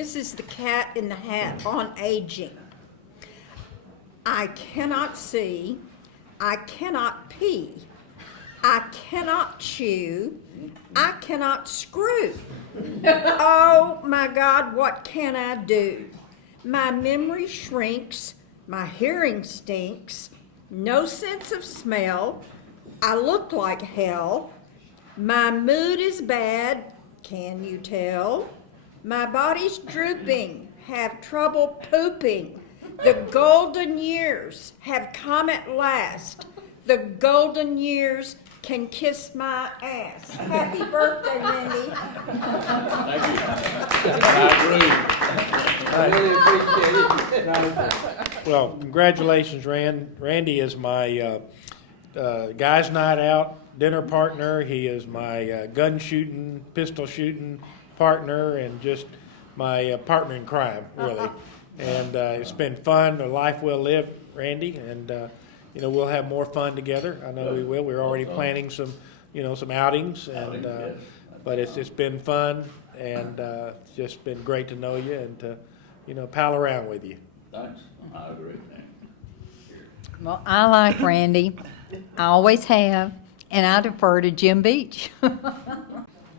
this is the cat in the hat on aging. I cannot see, I cannot pee, I cannot chew, I cannot screw. Oh my God, what can I do? My memory shrinks, my hearing stinks, no sense of smell, I look like hell, my mood is bad, can you tell? My body's drooping, have trouble pooping. The golden years have come at last. The golden years can kiss my ass. Happy birthday, Randy. Thank you. I really appreciate it. Well, congratulations, Randy is my guys' night out dinner partner. He is my gun shooting, pistol shooting partner, and just my partner in crime, really. And it's been fun, a life well lived, Randy, and we'll have more fun together. I know we will. We're already planning some outings, and but it's been fun, and it's just been great to know you and to pal around with you. Thanks. I agree. Well, I like Randy. I always have, and I defer to Jim Beach.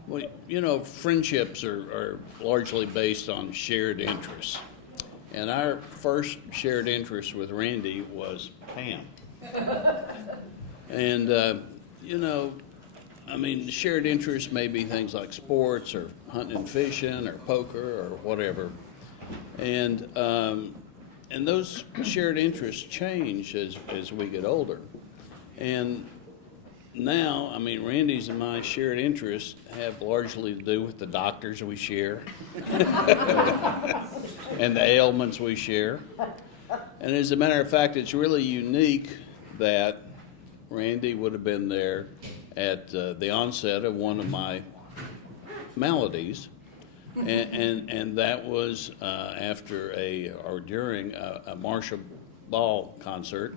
Well, friendships are largely based on shared interests. And our first shared interest with Randy was Pam. And, shared interests may be things like sports or hunting and fishing or poker or whatever. And those shared interests change as we get older. And now, Randy's and my shared interests have largely to do with the doctors we share and the ailments we share. And as a matter of fact, it's really unique that Randy would have been there at the onset of one of my maladies. And that was after or during a Marcia Ball concert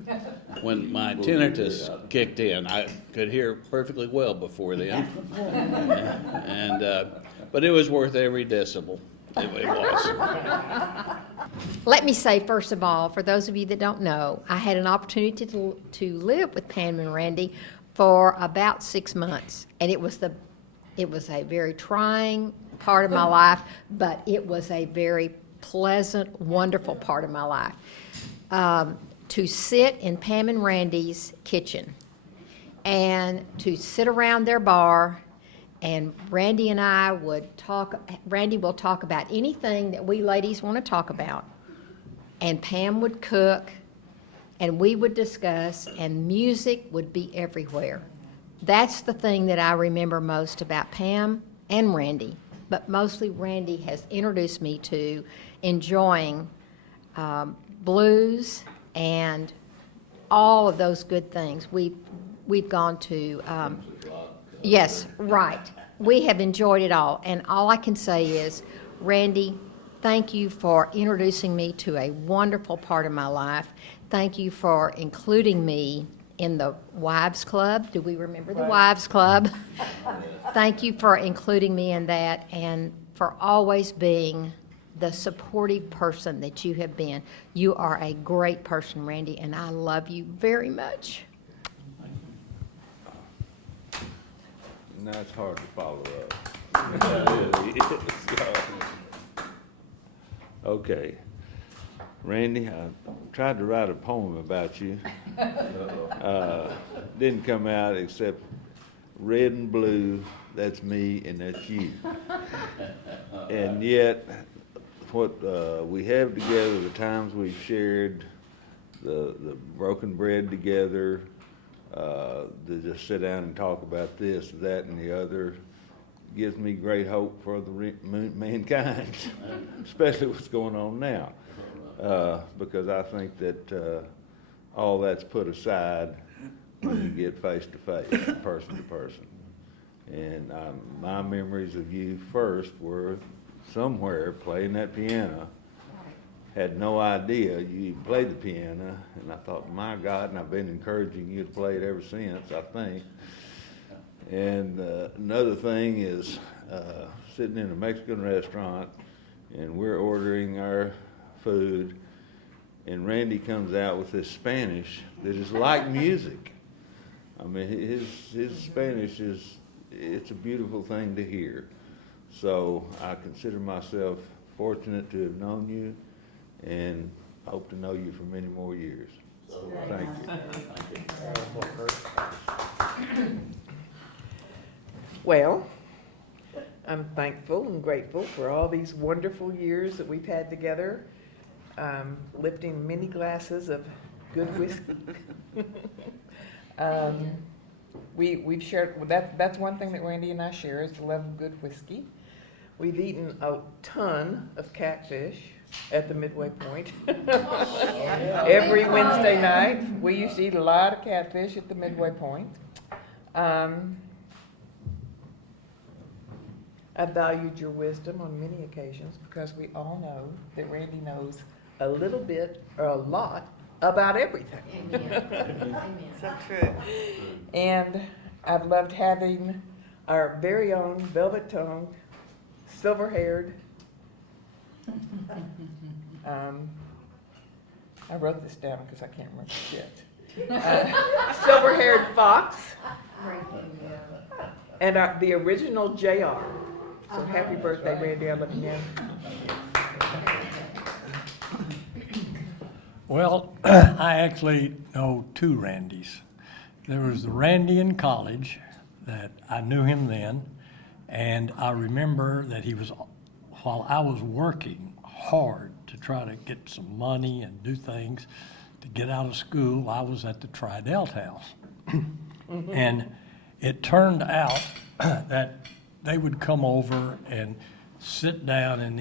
when my tinnitus kicked in. I could hear perfectly well before then, but it was worth every decibel. It was. Let me say, first of all, for those of you that don't know, I had an opportunity to live with Pam and Randy for about 6 months, and it was a very trying part of my life, but it was a very pleasant, wonderful part of my life. To sit in Pam and Randy's kitchen and to sit around their bar, and Randy and I would talk. Randy will talk about anything that we ladies want to talk about, and Pam would cook, and we would discuss, and music would be everywhere. That's the thing that I remember most about Pam and Randy, but mostly Randy has introduced me to enjoying blues and all of those good things. We've gone to yes, right. We have enjoyed it all, and all I can say is, Randy, thank you for introducing me to a wonderful part of my life. Thank you for including me in the Wives Club. Do we remember the Wives Club? Thank you for including me in that, and for always being the supportive person that you have been. You are a great person, Randy, and I love you very much. Now it's hard to follow up. Okay. Randy, I tried to write a poem about you. Didn't come out except red and blue, that's me and that's you. And yet, what we have together, the times we've shared, the broken bread together, to just sit down and talk about this, that, and the other, gives me great hope for the mankind, especially what's going on now. Because I think that all that's put aside when you get face to face, person to person. And my memories of you first were somewhere playing that piano. Had no idea you played the piano, and I thought, my God, and I've been encouraging you to play it ever since, I think. And another thing is sitting in a Mexican restaurant and we're ordering our food, and Randy comes out with this Spanish that is like music. I mean, his Spanish it's a beautiful thing to hear. So I consider myself fortunate to have known you, and hope to know you for many more years. So thank you. Well, I'm thankful and grateful for all these wonderful years that we've had together, lifting many glasses of good whiskey. We've shared, that's one thing that Randy and I share, is the love of good whiskey. We've eaten a ton of catfish at the Midway Point. Every Wednesday night, we used to eat a lot of catfish at the Midway Point. I valued your wisdom on many occasions, because we all know that Randy knows a little bit or a lot about everything. So true. And I've loved having our very own velvet-tongued, silver-haired, I wrote this down because I can't remember shit. Silver-haired fox, and the original JR. So happy birthday, Randy, I love you again. Well, I actually know two Randys. There was the Randy in college that I knew him then, and I remember that he was, while I was working hard to try to get some money and do things to get out of school, I was at the Tridelt House. And it turned out that they would come over and sit down in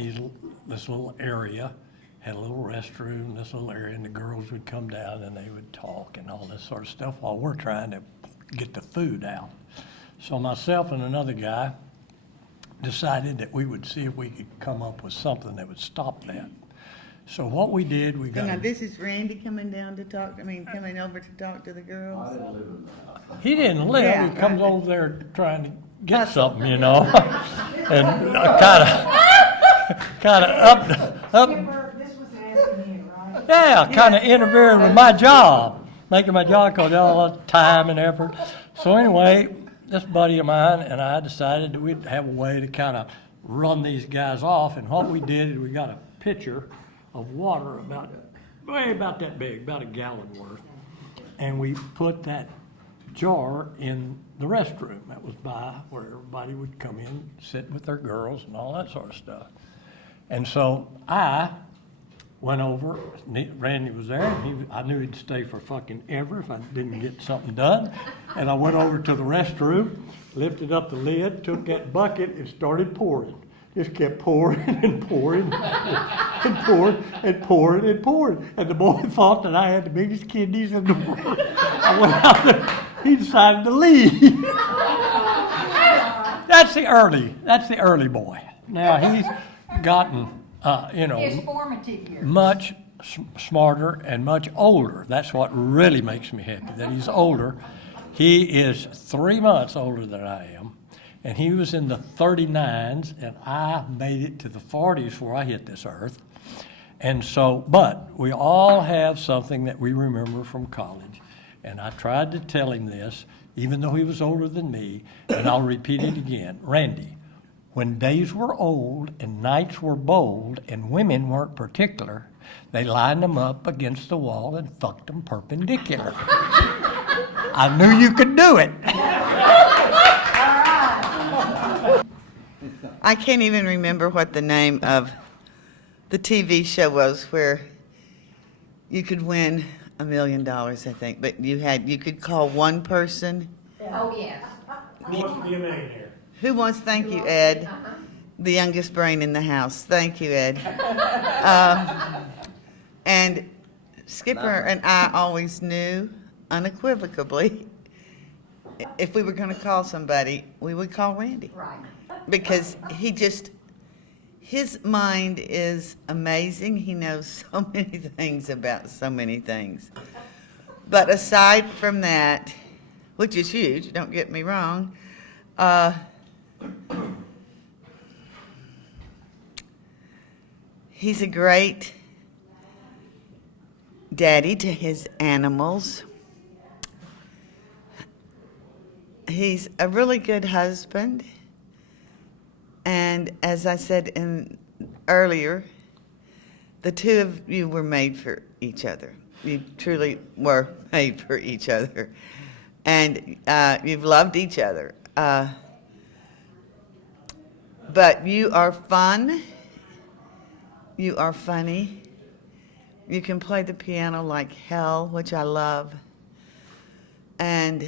this little area, had a little restroom, this little area, and the girls would come down and they would talk and all this sort of stuff while we're trying to get the food out. So myself and another guy decided that we would see if we could come up with something that would stop that. So what we did, we got. Now, this is Randy coming down to talk, coming over to talk to the girls? He didn't live, Yeah, he comes right. over there trying to get Hustle. something, you know? And kind of up. This was asking you, right? Yeah, kind of interfering with my job, making my job go down a lot of time and effort. So anyway, this buddy of mine and I decided that we'd have a way to kind of run these guys off. And what we did is we got a pitcher of water about that big, about a gallon worth. And we put that jar in the restroom that was by where everybody would come in, sit with their girls and all that sort of stuff. And so I went over, Randy was there, and I knew he'd stay for fucking ever if I didn't get something done. And I went over to the restroom, lifted up the lid, took that bucket and started pouring. Just kept pouring and pouring and pouring and pouring and pouring. And the boy thought that I had the biggest kidneys in the world. I went out there, he decided to leave. That's the early boy. Now he's gotten, His formative years. much smarter and much older. That's what really makes me happy, that he's older. He is 3 months older than I am, and he was in the 39s, and I made it to the 40s before I hit this earth. And so, but we all have something that we remember from college, and I tried to tell him this, even though he was older than me, and I'll repeat it again. Randy, when days were old and nights were bold and women weren't particular, they lined them up against the wall and fucked them perpendicular. I knew you could do it. I can't even remember what the name of the TV show was where you could win $1 million, I think, but you could call one person. Oh, yes. Who wants to be a millionaire? Who wants, thank you, Ed, the youngest brain in the house. Thank you, Ed. And Skipper and I always knew unequivocally, if we were going to call somebody, we would call Randy. Right. Because his mind is amazing. He knows so many things about so many things. But aside from that, which is huge, don't get me wrong, He's a great daddy to his animals. He's a really good husband. And as I said earlier, the two of you were made for each other. You truly were made for each other. And you've loved each other. But you are fun. You are funny. You can play the piano like hell, which I love. And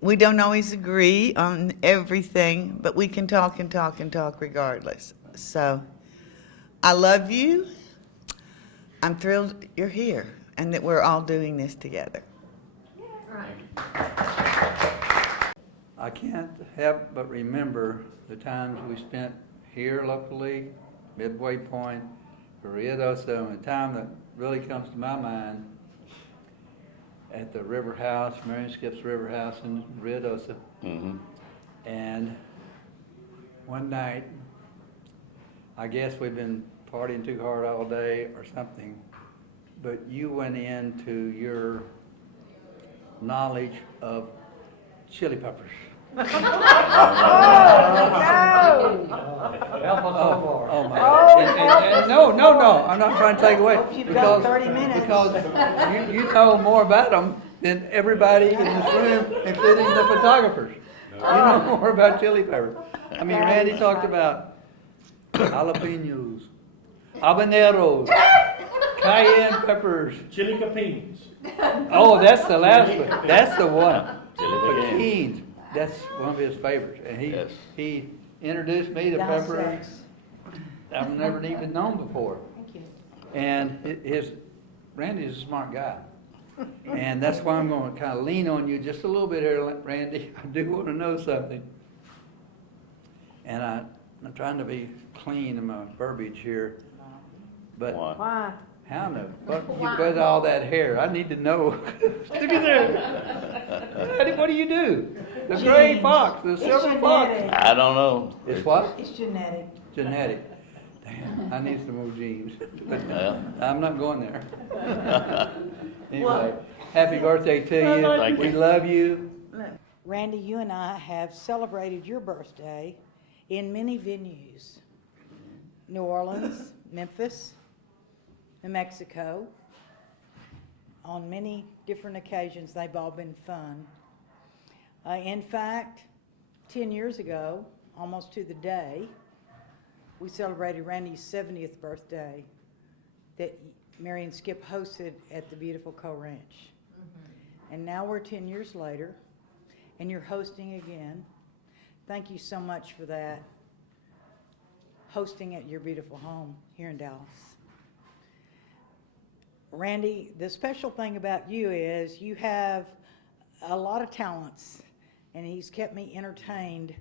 we don't always agree on everything, but we can talk and talk and talk regardless. So I love you. I'm thrilled you're here and that we're all doing this together. I can't help but remember the times we spent here locally, Midway Point, Ruidoso, and a time that really comes to my mind at the River House, Marion Skip's River House in Ruidoso. Mm-hmm. And one night, I guess we've been partying too hard all day or something, but you went into your knowledge of chili peppers. Oh my God. And no, I'm not trying to take away. Because you know more about them than everybody in this room, including the photographers. You know more about chili peppers. I mean, Randy talked about jalapenos, habaneros, cayenne peppers. Chili capinis. Oh, that's the last one. That's the one. Chili Pequeens. That's one of his favorites. And Yes. he introduced me to peppers I've never even known before. Thank you. And Randy's a smart guy. And that's why I'm going to kind of lean on you just a little bit here, Randy. I do want to know something. And I'm trying to be clean in my verbiage here. But Why? Why? how in the fuck you got all that hair? I need to know. Look at there. Randy, what do you do? The gray fox, the silver fox. genetic. I don't know. It's what? It's genetic. Genetic. Damn, I need some more genes. But Yeah. I'm not going there. Anyway, happy birthday to you. Thank We you. love you. Randy, you and I have celebrated your birthday in many venues. New Orleans, Memphis, New Mexico. On many different occasions, they've all been fun. In fact, 10 years ago, almost to the day, we celebrated Randy's 70th birthday that Mary and Skip hosted at the beautiful Co Ranch. And now we're 10 years later, and you're hosting again. Thank you so much for that, hosting at your beautiful home here in Dallas. Randy, the special thing about you is you have a lot of talents, and he's kept me entertained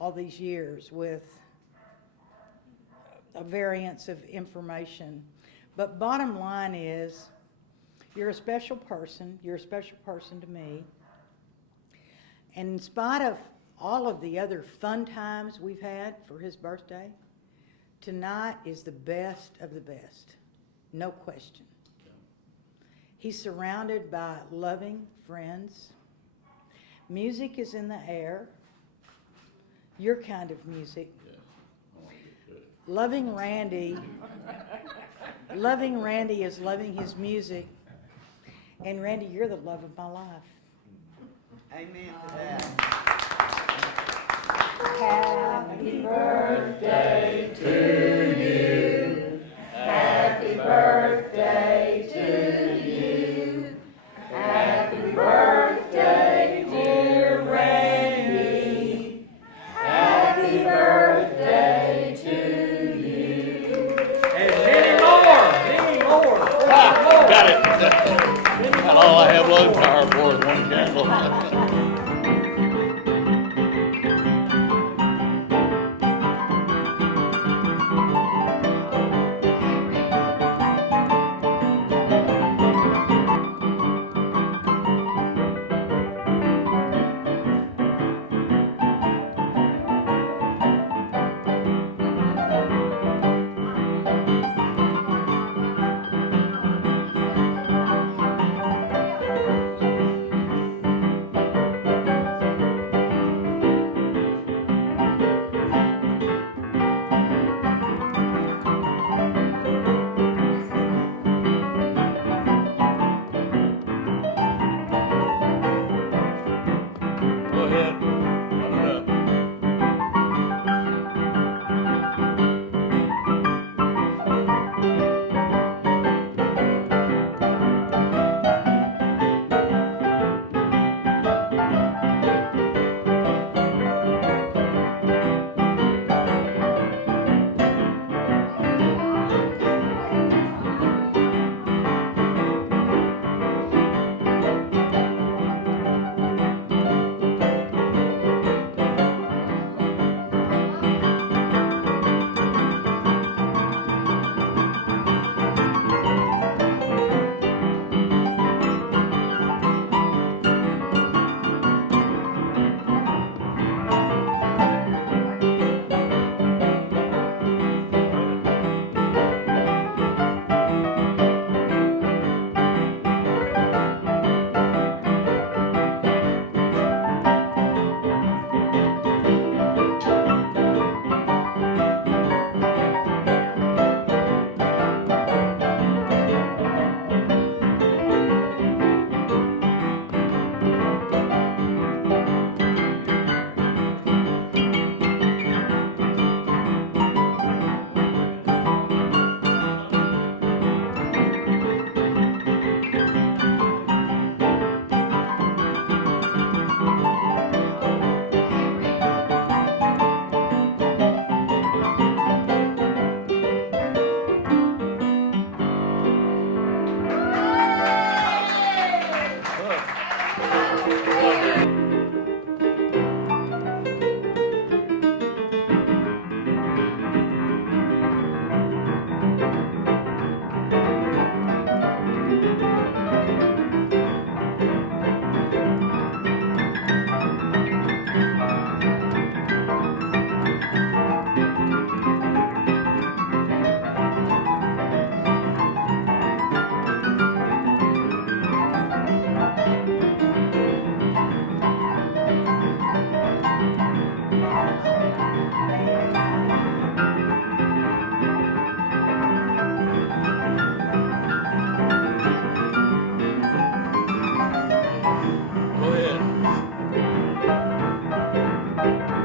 all these years with a variance of information. But bottom line is, you're a special person. You're a special person to me. And in spite of all of the other fun times we've had for his birthday, tonight is the best of the best, no question. He's surrounded by loving friends. Music is in the air, your kind of music. Loving Randy is loving his music. And Randy, you're the love of my life. Amen to that. Happy birthday Got it. Got all I have left power for is one candle. Bye.